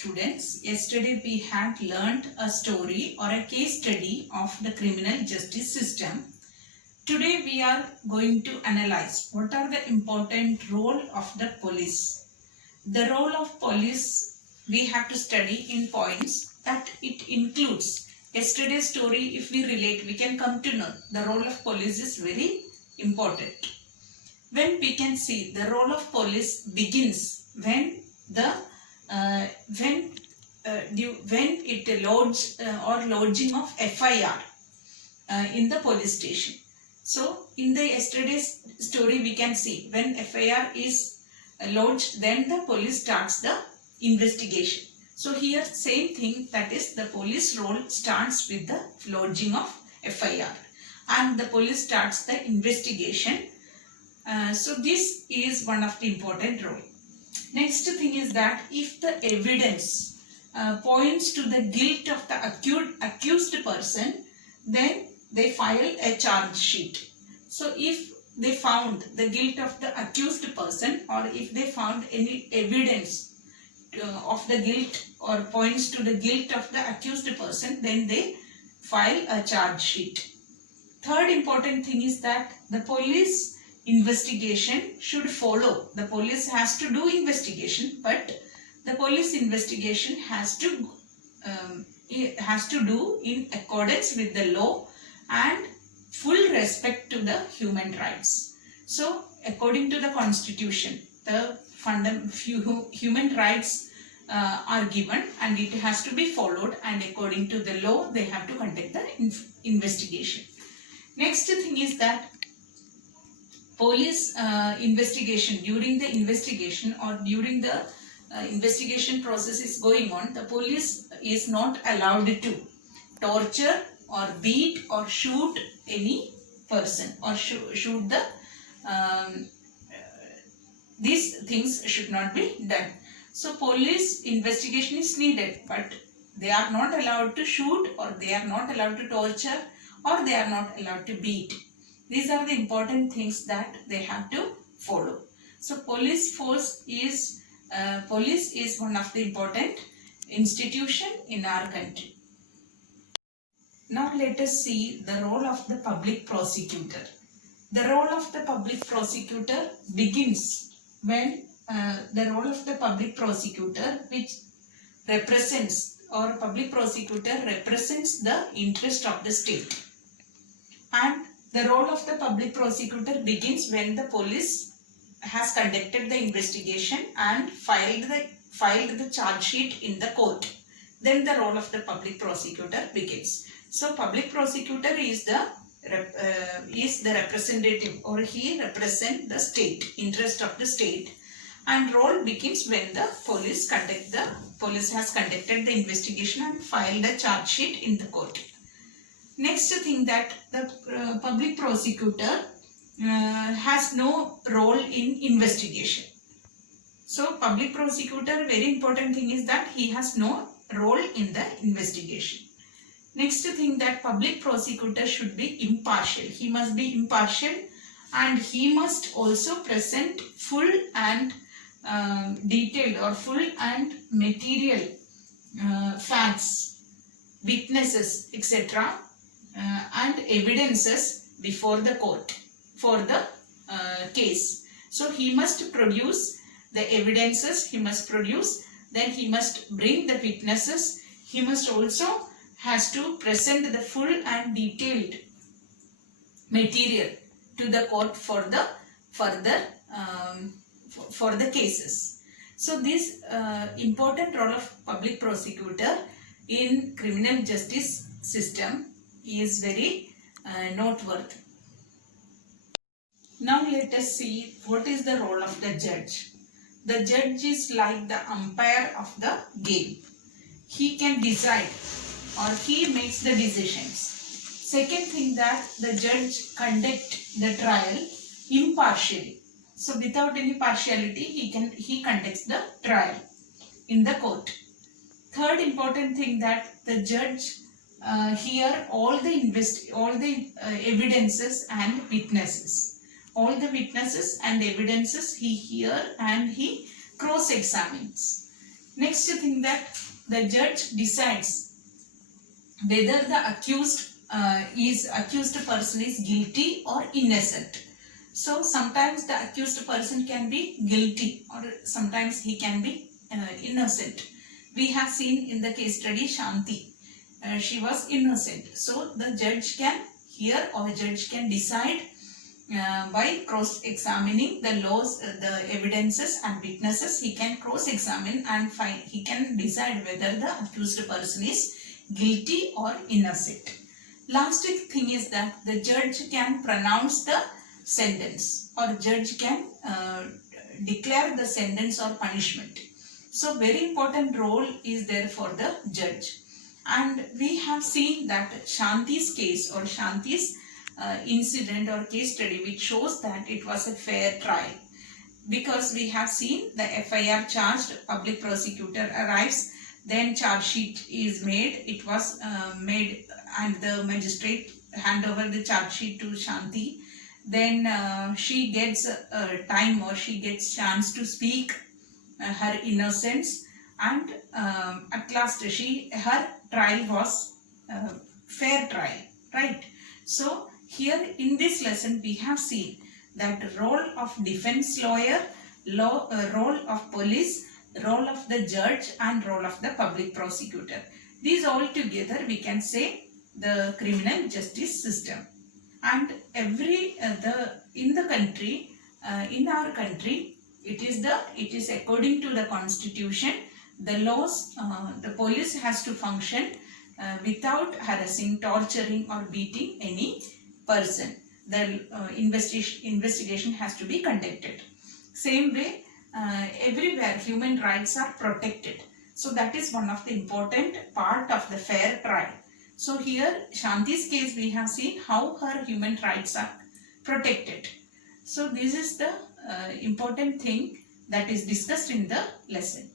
Students, yesterday we had learnt a story or a case study of the criminal justice system. Today we are going to analyze what are the important role of the police. The role of police we have to study in points that it includes. Yesterday's story, if we relate, we can come to know the role of police is very important. When we can see the role of police begins when the when it lodging of FIR in the police station. So in the yesterday's story we can see when FIR is lodged, then the police starts the investigation. So here same thing, that is the police role starts with the lodging of FIR and the police starts the investigation. So this is one of the important role. Next thing is that if the evidence points to the guilt of the accused person, then they file a charge sheet. So if they found the guilt of the accused person, or if they found any evidence of the guilt or points to the guilt of the accused person, then they file a charge sheet. Third important thing is that the police investigation should follow. The police has to do investigation, but the police investigation has to do in accordance with the law and full respect to the human rights. So according to the constitution, the human rights are given and it has to be followed, and according to the law they have to conduct the investigation. Next thing is that police investigation, during the investigation or during the investigation process is going on, the police is not allowed to torture or beat or shoot any person or shoot the these things should not be done. So police investigation is needed, but they are not allowed to shoot, or they are not allowed to torture, or they are not allowed to beat. These are the important things that they have to follow. So police is one of the important institution in our country. Now let us see the role of the public prosecutor. The role of the public prosecutor begins when the role of the public prosecutor, which represents, or public prosecutor represents the interest of the state, and the role of the public prosecutor begins when the police has conducted the investigation and filed the charge sheet in the court. Then the role of the public prosecutor begins. So public prosecutor is the representative, or he represents the state, interest of the state, and role begins when the police has conducted the investigation and filed a charge sheet in the court. Next thing, that the public prosecutor has no role in investigation. So public prosecutor, very important thing is that he has no role in the investigation. Next thing, that public prosecutor should be impartial. He must be impartial, and he must also present full and detailed or full and material facts, witnesses, etc. And evidences before the court for the case. So he must produce the evidences, he must produce, then he must bring the witnesses, he must also has to present the full and detailed material to the court for the further for the cases. So this important role of public prosecutor in criminal justice system is very noteworthy. Now let us see what is the role of the judge. The judge is like the umpire of the game. He can decide, or he makes the decisions. Second thing, that the judge conduct the trial impartially. So without any partiality, he conducts the trial in the court. Third important thing, that the judge hear all the evidences and witnesses. All the witnesses and evidences he hear and he cross-examines. Next thing, that the judge decides whether the accused person is guilty or innocent. So sometimes the accused person can be guilty, or sometimes he can be innocent. We have seen in the case study Shanti. She was innocent. So the judge can hear, or judge can decide by cross-examining the laws, the evidences and witnesses. He can cross-examine and find, he can decide whether the accused person is guilty or innocent. Last thing is that the judge can pronounce the sentence, or judge can declare the sentence or punishment. So very important role is there for the judge. And we have seen that Shanti's case, or Shanti's incident or case study, which shows that it was a fair trial, because we have seen the FIR charged, public prosecutor arrives, then charge sheet is made, it was made, and the magistrate hand over the charge sheet to Shanti. Then she gets time, or she gets chance to speak her innocence, and at last her trial was fair trial, right? So here in this lesson we have seen that role of defense lawyer, role of police, role of the judge, and role of the public prosecutor. These all together we can say the criminal justice system. And in our country, it is according to the constitution, the laws, the police has to function without harassing, torturing or beating any person. The investigation has to be conducted. Same way, everywhere human rights are protected. So that is one of the important part of the fair trial. So here Shanti's case, we have seen how her human rights are protected. So this is the important thing that is discussed in the lesson.